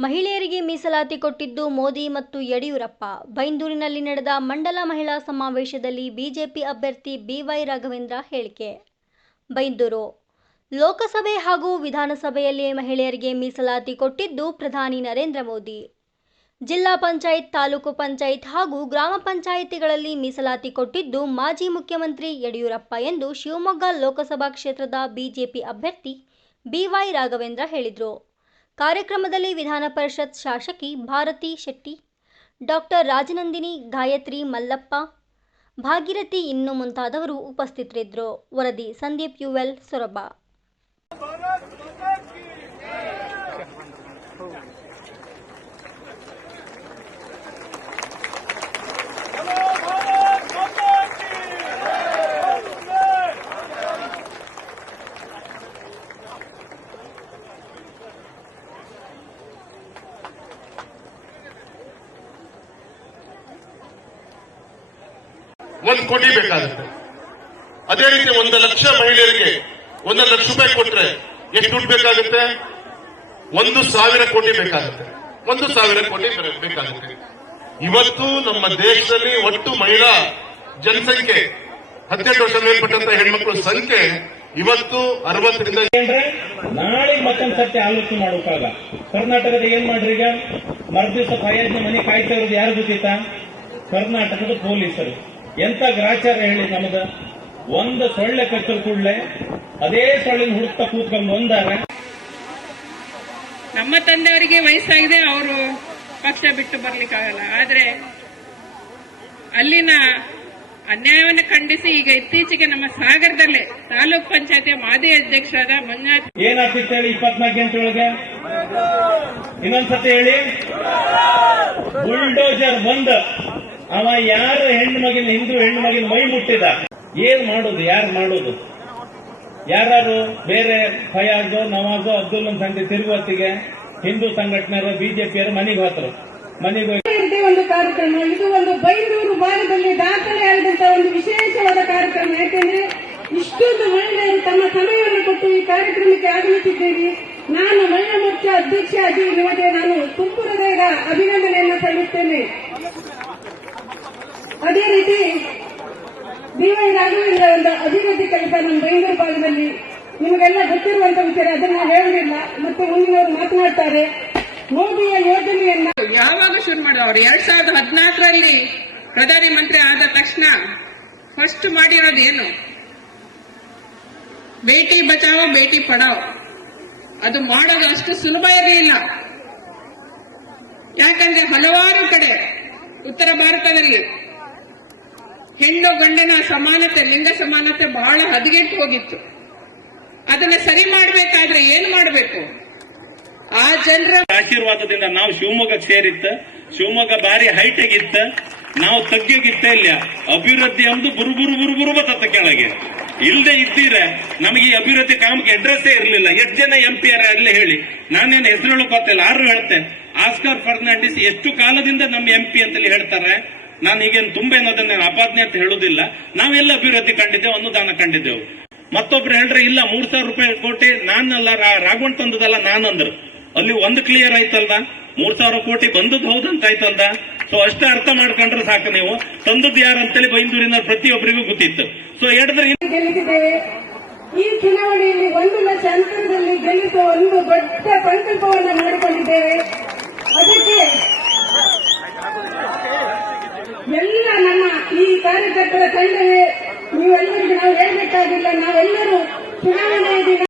ಮಹಿಳೆಯರಿಗೆ ಮೀಸಲಾತಿ ಕೊಟ್ಟಿದ್ದು ಮೋದಿ ಮತ್ತು ಯಡಿಯೂರಪ್ಪ. ಬೈಂದೂರಿನಲ್ಲಿ ನಡೆದ ಮಂಡಲ ಮಹಿಳಾ ಸಮಾವೇಶದಲ್ಲಿ ಬಿಜೆಪಿ ಅಭ್ಯರ್ಥಿ ಬಿವೈ ರಾಘವೇಂದ್ರ ಹೇಳಿಕೆ. ಬೈಂದೂರು. ಲೋಕಸಭೆ ಹಾಗೂ ವಿಧಾನಸಭೆಯಲ್ಲಿ ಮಹಿಳೆಯರಿಗೆ ಮೀಸಲಾತಿ ಕೊಟ್ಟಿದ್ದು ಪ್ರಧಾನಿ ನರೇಂದ್ರ ಮೋದಿ. ಜಿಲ್ಲಾ ಪಂಚಾಯತ್, ತಾಲೂಕು ಪಂಚಾಯತ್ ಹಾಗೂ ಗ್ರಾಮ ಪಂಚಾಯಿತಿಗಳಲ್ಲಿ ಮೀಸಲಾತಿ ಕೊಟ್ಟಿದ್ದು ಮಾಜಿ ಮುಖ್ಯಮಂತ್ರಿ ಯಡಿಯೂರಪ್ಪ ಎಂದು ಶಿವಮೊಗ್ಗ ಲೋಕಸಭಾ ಕ್ಷೇತ್ರದ ಬಿಜೆಪಿ ಅಭ್ಯರ್ಥಿ ಬಿವೈ ರಾಘವೇಂದ್ರ ಹೇಳಿದರು. ಕಾರ್ಯಕ್ರಮದಲ್ಲಿ ವಿಧಾನ ಪರಿಷತ್ ಶಾಸಕಿ ಭಾರತಿ ಶೆಟ್ಟಿ, ಡಾಕ್ಟರ್ ರಾಜನಂದಿನಿ ಗಾಯತ್ರಿ ಮಲ್ಲಪ್ಪ, ಭಾಗೀರಥಿ ಇನ್ನು ಮುಂತಾದವರು ಉಪಸ್ಥಿತರಿದ್ದರು. ವರದಿ ಸಂದೀಪ್ ಯುವೆಲ್ ಸೊರಬ. ಒಂದು ಕೋಟಿ ಬೇಕಾಗುತ್ತೆ ಅದೇ ರೀತಿ ಒಂದು ಲಕ್ಷ ಮಹಿಳೆಯರಿಗೆ ಒಂದು ಲಕ್ಷ ರೂಪಾಯಿ ಕೊಟ್ರೆ ಎಷ್ಟು ದುಡ್ಡು ಬೇಕಾಗುತ್ತೆ? ಒಂದು ಸಾವಿರ ಕೋಟಿ ಬೇಕಾಗುತ್ತೆ. ಒಂದು ಸಾವಿರ ಕೋಟಿ ಬೇಕಾಗುತ್ತೆ. ಇವತ್ತು ನಮ್ಮ ದೇಶದಲ್ಲಿ ಒಟ್ಟು ಮಹಿಳಾ ಜನಸಂಖ್ಯೆ ಹದಿನೆಂಟು ವರ್ಷ ಮೇಲ್ಪಟ್ಟಂತ ಹೆಣ್ಮಕ್ಳ ಸಂಖ್ಯೆ ಇವತ್ತು ಅರವತ್ತರಿಂದ ನಾಳೆ ಮತ್ತೊಂದು ಸತ್ಯ ಆಲೋಚನೆ ಮಾಡೋಕಾಗ ಕರ್ನಾಟಕದ ಏನ್ ಮಾಡ್ರಿ ಈಗ? ಮರ್ದಿವಸ ಫಯಾಜ್ನ ಮನೆ ಕಾಯ್ತಾ ಇರೋದು ಯಾರು ಗೊತ್ತಿತ್ತಾ ಕರ್ನಾಟಕದ ಪೊಲೀಸರು. ಎಂತ ಗ್ರಾಚಾರ ಹೇಳಿ ನಮದ? ಒಂದು ಸೊಳ್ಳೆ ಕಚ್ಚಲ್ ಕೂಡಲೆ ಅದೇ ಸೊಳ್ಳೆ ಹುಡುಕ್ತಾ ಕೂತ್ಕೊಂಡು ಒಂದಾರ ನಮ್ಮ ತಂದೆಯವರಿಗೆ ವಯಸ್ಸಾಗಿದೆ ಅವರು ಪಕ್ಷ ಬಿಟ್ಟು ಬರ್ಲಿಕ್ಕಾಗಲ್ಲ. ಆದ್ರೆ ಅಲ್ಲಿನ ಅನ್ಯಾಯವನ್ನು ಖಂಡಿಸಿ ಈಗ ಇತ್ತೀಚೆಗೆ ನಮ್ಮ ಸಾಗರದಲ್ಲೇ ತಾಲೂಕ್ ಪಂಚಾಯತಿ ಮಾಜಿ ಅಧ್ಯಕ್ಷರಾದ ಮಂಜುನಾಥ್ ಏನಾಗ್ತಿತ್ತು ಹೇಳಿ ಇಪ್ಪತ್ನಾಲ್ಕು ಗಂಟೆ ಒಳಗೆ? ಇನ್ನೊಂದ್ಸತಿ ಹೇಳಿ? ಬುಲ್ಡೋಜರ್. ಬಂದ ಅವ ಯಾರ ಹೆಣ್ಣು ಮಗಿನ ಹಿಂದೂ ಹೆಣ್ಣು ಮಗಿನ ಮೈ ಮುಟ್ಟಿದ? ಏನ್ ಮಾಡೋದು? ಯಾರು ಮಾಡೋದು? ಯಾರು ಬೇರೆ ಫಯಾಜ್, ನವಾಜ್ ಅಬ್ದುಲ್ ಸಂಖ್ಯೆ ತಿರುಗುವತ್ತಿಗೆ ಹಿಂದೂ ಸಂಘಟನೆಯವರು, ಬಿಜೆಪಿಯವರು ಮನೆಗೆ ಹೋತರು ಮನೆಗೆ ಒಂದು ಕಾರ್ಯಕ್ರಮ. ಇದು ಒಂದು ಬೈಂದೂರು ಭಾಗದಲ್ಲಿ ದಾಖಲೆ ಆದಂತಹ ಒಂದು ವಿಶೇಷವಾದ ಕಾರ್ಯಕ್ರಮ. ಯಾಕೆಂದ್ರೆ ಇಷ್ಟೊಂದು ಮಹಿಳೆಯರು ತಮ್ಮ ಸಮಯವನ್ನು ಕೊಟ್ಟು ಈ ಕಾರ್ಯಕ್ರಮಕ್ಕೆ ಆಗಮಿಸಿದ್ದೀರಿ. ನಾನು ಮಹಿಳಾ ಮೋರ್ಚಾ ಅಧ್ಯಕ್ಷ ಆಗಿ ನಿಮಗೆ ನಾನು ತುಂಬು ಹೃದಯದ ಅಭಿನಂದನೆಯನ್ನು ಸಲ್ಲಿಸುತ್ತೇನೆ ಅದೇ ರೀತಿ ಬಿವೈ ರಾಘವೇಂದ್ರ ಒಂದು ಅಭಿವೃದ್ಧಿ ಕೆಲಸ ನಮ್ಮ ಬೆಂಗಳೂರು ಭಾಗದಲ್ಲಿ. ನಿಮಗೆಲ್ಲ ಗೊತ್ತಿರುವಂತ ವಿಚಾರ, ಅದನ್ನು ಹೇಳುವುದಿಲ್ಲ. ಮತ್ತೆ ಮುಂದಿನವರು ಮಾತನಾಡ್ತಾರೆ. ಮೋದಿಯ ಯೋಜನೆಯನ್ನ ಯಾವಾಗ ಶುರು ಮಾಡುವ ಅವರು ಎರಡ್ ಸಾವಿರದ ಹದಿನಾಲ್ಕರಲ್ಲಿ ಪ್ರಧಾನಿ ಮಂತ್ರಿ ಆದ ತಕ್ಷಣ ಫಸ್ಟ್ ಮಾಡಿರೋದು ಏನು? ಬೇಟಿ ಬಚಾವೋ, ಬೇಟಿ ಪಡಾವ್? ಅದು ಮಾಡೋದು ಅಷ್ಟು ಸುಲಭ ಇಲ್ಲ. ಯಾಕಂದ್ರೆ ಹಲವಾರು ಕಡೆ ಉತ್ತರ ಭಾರತದಲ್ಲಿ ಹೆಣ್ಣು ಗಂಡನ ಸಮಾನತೆ, ಲಿಂಗ ಸಮಾನತೆ ಬಹಳ ಹದಗೆಟ್ಟು ಹೋಗಿತ್ತು. ಅದನ್ನ ಸರಿ ಮಾಡಬೇಕಾದ್ರೆ ಏನು ಮಾಡಬೇಕು? ಆ ಜನರ ಆಶೀರ್ವಾದದಿಂದ ನಾವು ಶಿವಮೊಗ್ಗ ಸೇರಿತ್ತ, ಶಿವಮೊಗ್ಗ ಬಾರಿ ಹೈಟೆಕ್ ಇತ್ತ, ನಾವು ತಗ್ಗಿಗಿತ್ತ ಇಲ್ಲ. ಅಭಿವೃದ್ಧಿ ಅಂದು ಬುರುಬುರು ಬುರುಬುರು ಬುರು ಬುರು ಬತ್ತ ಕೆಳಗೆ. ಇಲ್ಲದೆ ಇದ್ದೀರ? ನಮಗೆ ಈ ಅಭಿವೃದ್ಧಿ ಕಾಮಕ್ಕೆ ಅಡ್ರೆಸ್ಸೇ ಇರಲಿಲ್ಲ. ಎಷ್ಟು ಜನ ಎಂ ಪಿ ಆರ್ ಅಲ್ಲೇ ಹೇಳಿ. ನಾನೇನು ಹೆಸರು ಗೊತ್ತಿಲ್ಲ. ಆರು ಹೇಳ್ತೇನೆ ಆಸ್ಕರ್ ಫರ್ನಾಂಡಿಸ್ ಎಷ್ಟು ಕಾಲದಿಂದ ನಮ್ಮ ಎಂ ಪಿ ಅಂತೇಳಿ ಹೇಳ್ತಾರೆ? ನಾನು ಈಗೇನು ತುಂಬೆ ಅದನ್ನ ಅಪಾದನೆ ಅಂತ ಹೇಳುದಿಲ್ಲ. ನಾವೆಲ್ಲ ಅಭಿವೃದ್ಧಿ ಕಂಡಿದ್ದೇವೆ, ಅನುದಾನ ಕಂಡಿದ್ದೆವು. ಮತ್ತೊಬ್ರು ಹೇಳ್ರೆ, ಇಲ್ಲ, ಮೂರ್ ಸಾವಿರ ರೂಪಾಯಿ ಕೋಟಿ, ನಾನಲ್ಲ ರಾಘವಣ್ ತಂದದಲ್ಲ ನಾನಂದ್ರು. ಅಲ್ಲಿ ಒಂದು ಕ್ಲಿಯರ್ ಆಯ್ತಲ್ದ ಮೂರ್ ಸಾವಿರ ಕೋಟಿ ಬಂದದ್ ಹೌದಂತ ಆಯ್ತಲ್ದ ಸೊ ಅಷ್ಟೇ ಅರ್ಥ ಮಾಡ್ಕೊಂಡ್ರೆ ಸಾಕು ನೀವು. ತಂದದ್ದು ಯಾರು ಅಂತೇಳಿ ಬೈಂದೂರಿನ ಪ್ರತಿಯೊಬ್ಬರಿಗೂ ಗೊತ್ತಿತ್ತು. ಸೊ ಗೆಲ್ಲಿಸಿದ್ದೇವೆ. ಈ ಚುನಾವಣೆಯಲ್ಲಿ ಒಂದು ಲಕ್ಷ ಅಂತರದಲ್ಲಿ ಗೆಲ್ಲಿಸುವ ಒಂದು ದೊಡ್ಡ ಸಂಕಲ್ಪವನ್ನು ಮಾಡಿಕೊಂಡಿದ್ದೇವೆ ಅದಕ್ಕೆ ಎಲ್ಲ ನಮ್ಮ ಈ ಕಾರ್ಯಕರ್ತರ ತಂಡವೇ ನೀವೆಲ್ಲರಿಗೂ ನಾವು ಹೇಳಬೇಕಾಗಿಲ್ಲ ನಾವೆಲ್ಲರೂ ಚುನಾವಣೆ